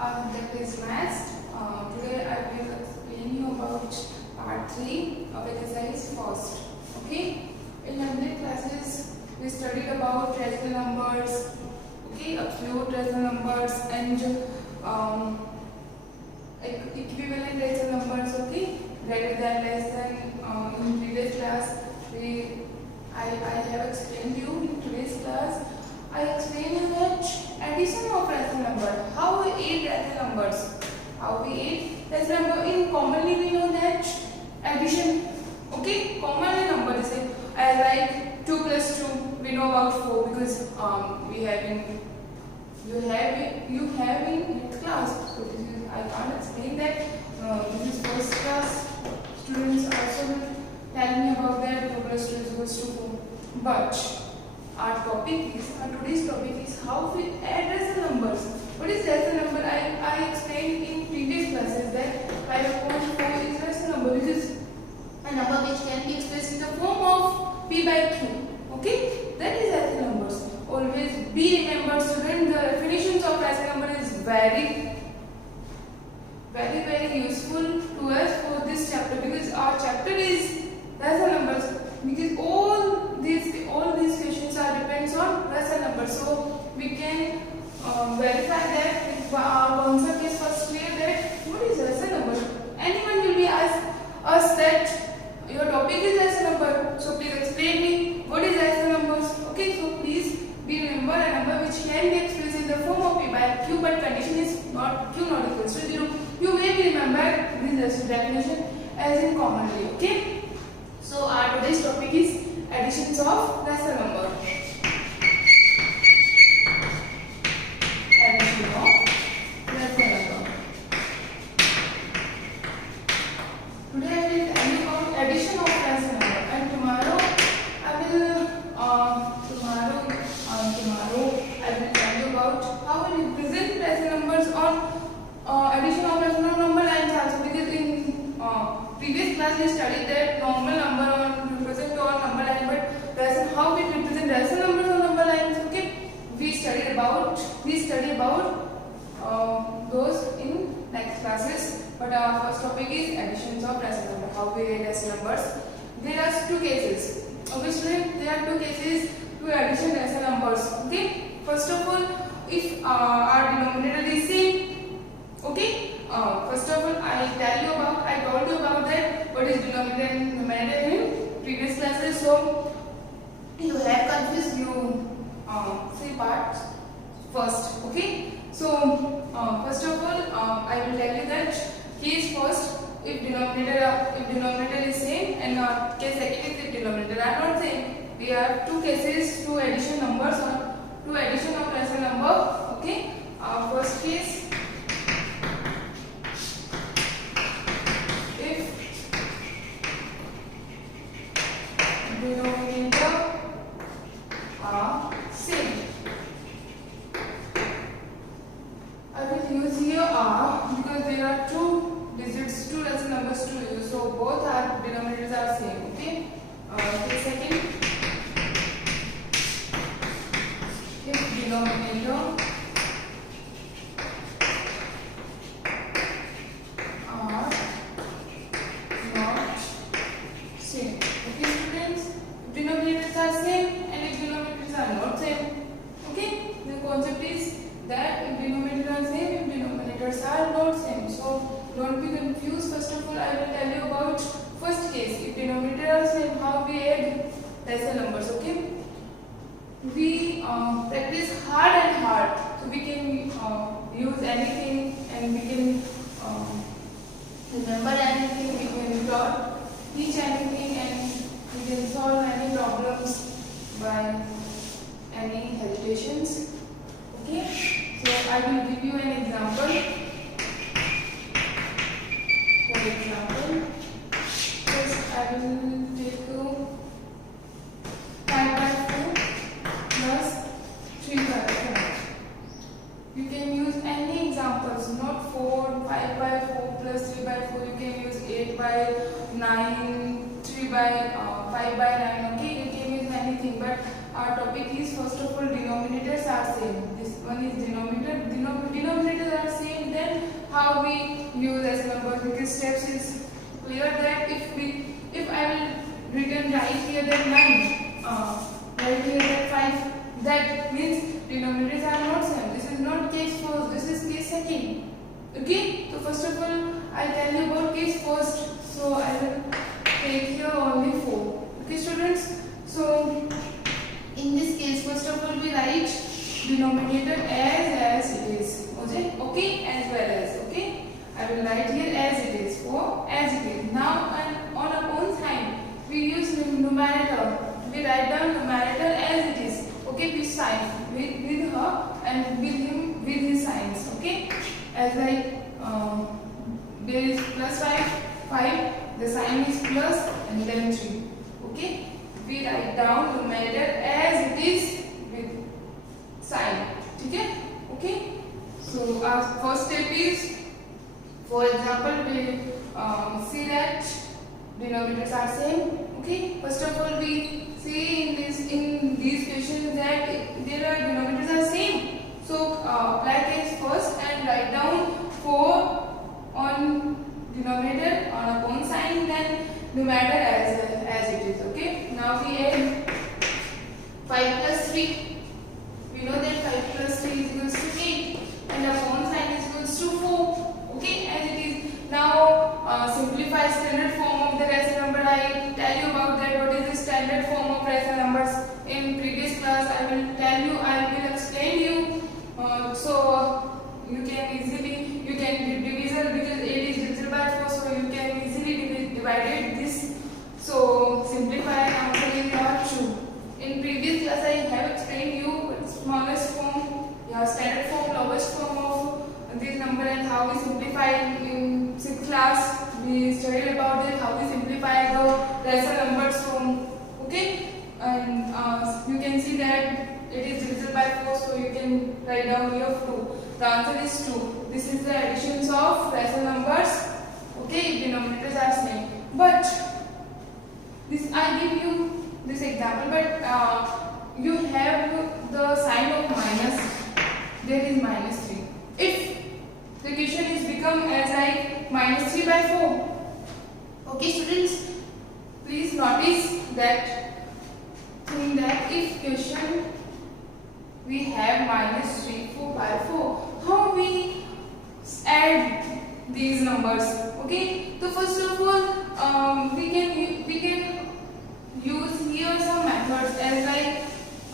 That is maths. Today I will explain you about part 3 of exercise first. Okay? In earlier classes we studied about rational numbers, okay, absolute rational numbers and equivalent rational numbers, okay, greater than, less than. In previous class I have explained you. In today's class I explain you that addition of rational number, how we add rational numbers, how we add rational number. In commonly we know that addition, okay, commonly number is like 2 plus 2, we know about 4 because we have in you have in class. So this is, I can't explain that. This is first class students also will tell me about that 2 plus 2 is equals to 4. But today's topic is how we add rational numbers. What is rational number? I explained in previous classes that 5/4 is rational number, which is a number which can be expressed in the form of p by q. Okay, that is rational numbers. Always be remembered, student. The definitions of rational number is very useful to us for this chapter, because our chapter is rational numbers. Because all these questions are depends on rational numbers, so we can verify that if our concept is first clear that what is rational number. Anyone will be asked us that your topic is rational number, so please explain me what is rational numbers. Okay, so please be remember a number which can be expressed in the form of p by q, but condition is not q not equals to 0. You may be remember this definition as in commonly. Okay. So our today's topic is additions of rational number. Addition of rational number. Today I will tell you about addition of rational number, and tomorrow I will tell you about how we represent rational numbers on addition of rational number lines also, because in previous class we studied that normal number on represent on number line, but how we represent rational numbers on number lines. Okay, we study about those in next classes. But our first topic is additions of rational number, how we add rational numbers. There are two cases. Obviously there are two cases to addition rational numbers. Okay, first of all, if our denominator is same. Okay, first of all I told you about that what is denominator and numerator in previous classes. So you have confused, you see parts first. Okay, so first of all I will tell you that case first, if denominator is same, and case second is if denominator are not same. We have two cases, two addition numbers or two addition of rational number. Okay, first case, denominator are same. I will use here r because there are two digits, two rational numbers to use, so both our denominators are same. Okay, the second, if denominator are not same. Okay, students, if denominators are same and if denominators are not same. Okay, the concept is that if denominators are same, if denominators are not same. So don't be confused. First of all I will tell you about first case, if denominators are same, how we add rational numbers. Okay, we practice hard and hard, so we can use anything and we can remember anything, we can teach anything, and we can solve any problems by any hesitations. Okay, so I will give you an example. For example, first I will take 5/4 plus 3/4. You can use any examples, not 5/4 plus 3/4. You can use 8/9, 5/9. Okay, you can use anything, but our topic is first of all denominators are same. This one is denominator. Denominators are same. how we use as numbers, because steps is clear that if I will written right here that 9, right here that 5, that means denominators are not same. This is not case first, this is case second. Okay, so first of all I tell you about case first, so I will take here only 4. Okay students, so in this case first of all we write denominator as it is. Okay, as well as. Okay, I will write here as it is, for as it is. Now on upon sign we use numerator. We write down numerator as it is. Okay, we sign with her and with him with his signs. Okay, as like there is plus 5, the sign is plus and then 3. Okay, we write down numerator as it is with sign. Okay, so our first step is, for example, we see that denominators are same. Okay, first of all we see in these questions that there are denominators are same. So apply case first and write down 4 on denominator, on upon sign, then numerator as it is. Okay, now we add 5 plus 3. We know that 5 plus 3 is equals to 8 and upon sign is equals to 4. Okay, as it is. Now simplify standard form of the rational number. I tell you about that. What is the standard form of rational numbers? In previous class I will tell you, I will explain you. So you can easily, you can divisible, because 8 is divisible by 4, so you can easily divide this. So simplify and answer is not true. In previous class I have explained you smallest form, standard form, lowest form of this number and how we simplify. In 6th class we studied about it, how we simplify the rational numbers form. Okay, and you can see that it is divisible by 4, so you can write down here 2. The answer is 2. This is the additions of rational numbers. Okay, denominators are same. But this I give you this example, but you have the sign of minus. There is minus 3. If the question is become as like minus 3 by 4. Okay students, please notice that thing, that if question we have minus 3 4 by 4, how we add these numbers? Okay, so first of all we can use here some methods, as like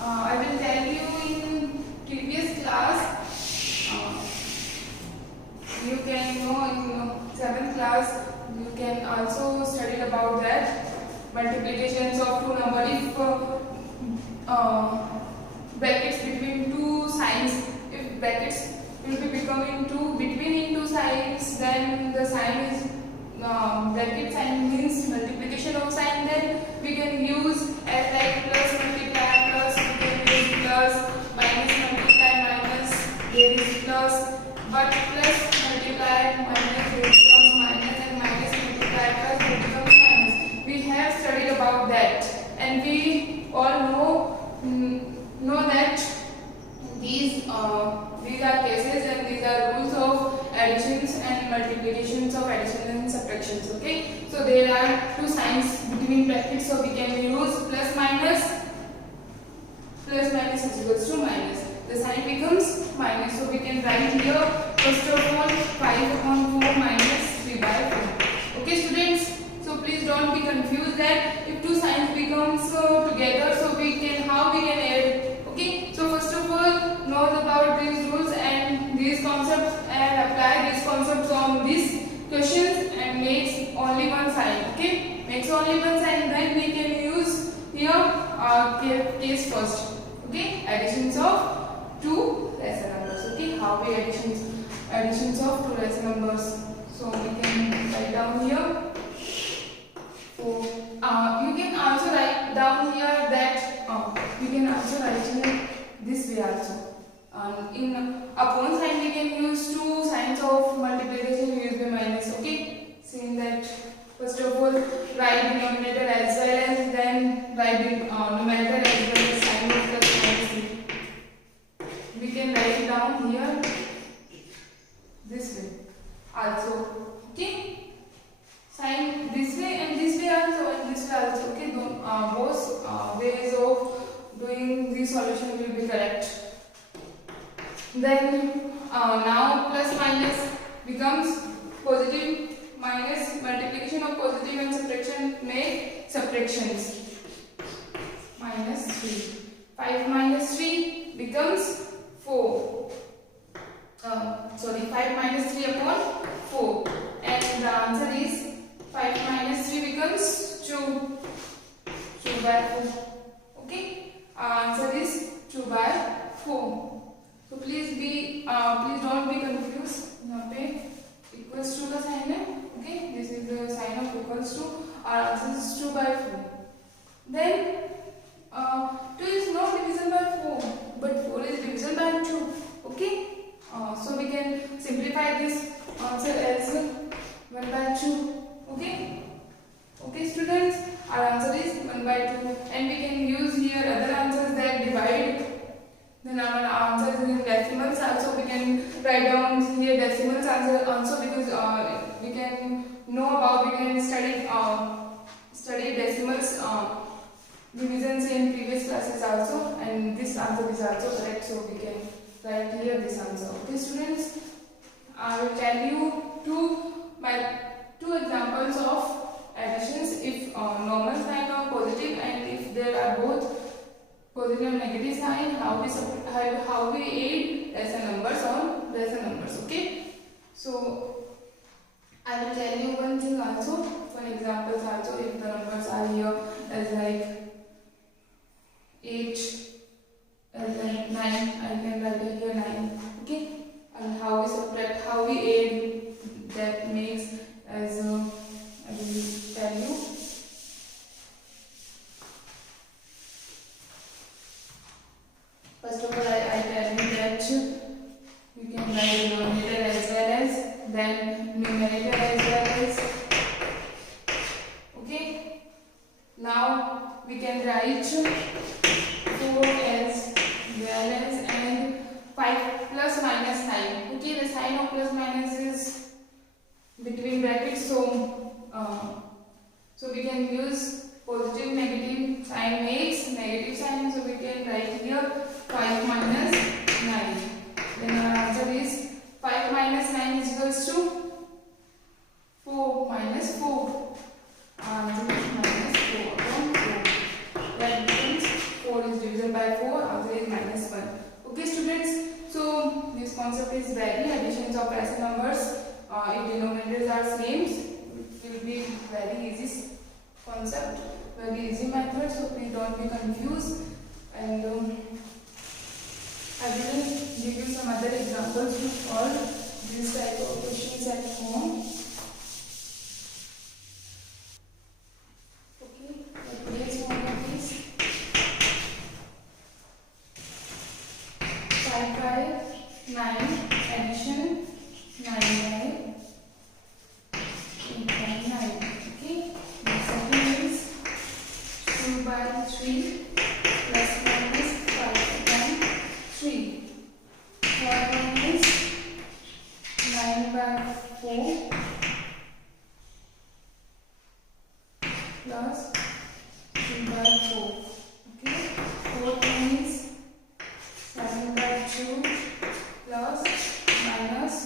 I will tell you in previous class. You can know in 7th class you can also study about that multiplications of two numbers. If brackets between two signs, if brackets will be becoming two between two signs, then the sign is bracket sign means multiplication of sign. Then we can use as like plus multiply plus, we can use plus, minus multiply minus, there is plus, but plus multiply minus, there becomes minus, and minus multiply plus, there becomes minus. We have studied about that, and we all know that these are cases and these are rules of additions and multiplications of addition and subtractions. Okay, so there are two signs between brackets, so we can use plus minus is equals to minus. The sign becomes minus, so we can write here first of all 5 upon 4 minus 3 by 4. Okay students, so please don't be confused that if two signs becomes together, so how we can add. Okay, so first of all know about these rules and these concepts and apply these concepts on these questions and makes only one sign. Okay, makes only one sign, then we can use here case first. Okay, additions of two rational numbers. Okay, how we additions of two rational numbers. So we can write down here. So you can also write down here that you can also write here this way also. In upon sign we can use two signs of multiplication used by minus. Okay, seeing that first of all write denominator as well as, then write the numerator as well as sign of plus minus. We can write it down here this way. Then now plus minus becomes positive, minus multiplication of positive and subtraction make subtractions. Minus 3. 5 minus 3 becomes 4. 5 minus 3 upon 4. And the answer is 5 minus 3 becomes 2. 2 by 4. Okay. Our answer is 2 by 4. So please don't be confused. यहाँ पे equals to का sign है. Okay. This is the sign of equals to. Our answer is 2 by 4. Then 2 is not divisible by 4, but 4 is divisible by 2. Okay. So we can simplify this answer as 1 by 2. Okay. Okay, students. Our answer is 1 by 2, and we can use here other answers that divide. Then our answer is in decimals also. We can write down here decimals answer also, because we can study decimals divisions in previous classes also, and this answer is also correct, so we can write here this answer. Okay, students. I will tell you two examples of additions if normal sign or positive, and if there are both positive and negative sign, how we add decimal numbers on decimal numbers. Okay, so I will tell you one thing also, one examples also. If the numbers are here as like 8, as like 9, I can write it here 9. Okay, and how we subtract, how we add, that makes as I will tell you. First of all, I tell you that you can write denominator as well as, then numerator as well as. Okay. Now we can write 4 as well as, and 5 plus minus 9. Okay, the sign of plus minus is between brackets, so we can use positive negative sign makes negative sign, so we can write here 5 minus 9. Then our answer is 5 minus 9 is equals to 4 minus 4. Answer is minus 4 upon 4. That becomes 4 is divisible by 4. Answer is minus 1. Okay, students. So this concept is very additions of rational numbers. If denominators are same, it will be very easy concept, very easy method. So please don't be confused. And I will give you some other examples to solve this type of questions at home. Okay, today's homework is 5 by 9 addition, 9 by 8 by 9. Okay, the second is 2 by 3 plus minus 5 by 3. Third one is 9 by 4 plus 3 by 4. Okay. Fourth one is 7 by 2 plus minus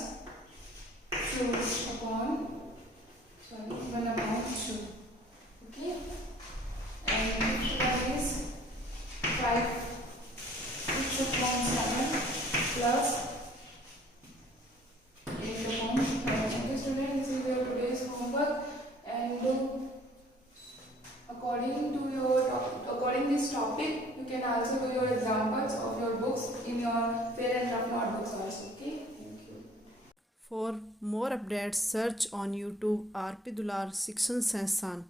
2 upon 1 upon 2. Okay. And fifth one is 6 upon 7 plus 8 upon 5. Okay, students, this is your today's homework, and according this topic, you can also do your examples of your books in your fair and rough notebooks also. Okay, thank you. For more updates, search on YouTube RP Dular Section Sansan.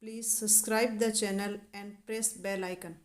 Please subscribe the channel and press bell icon.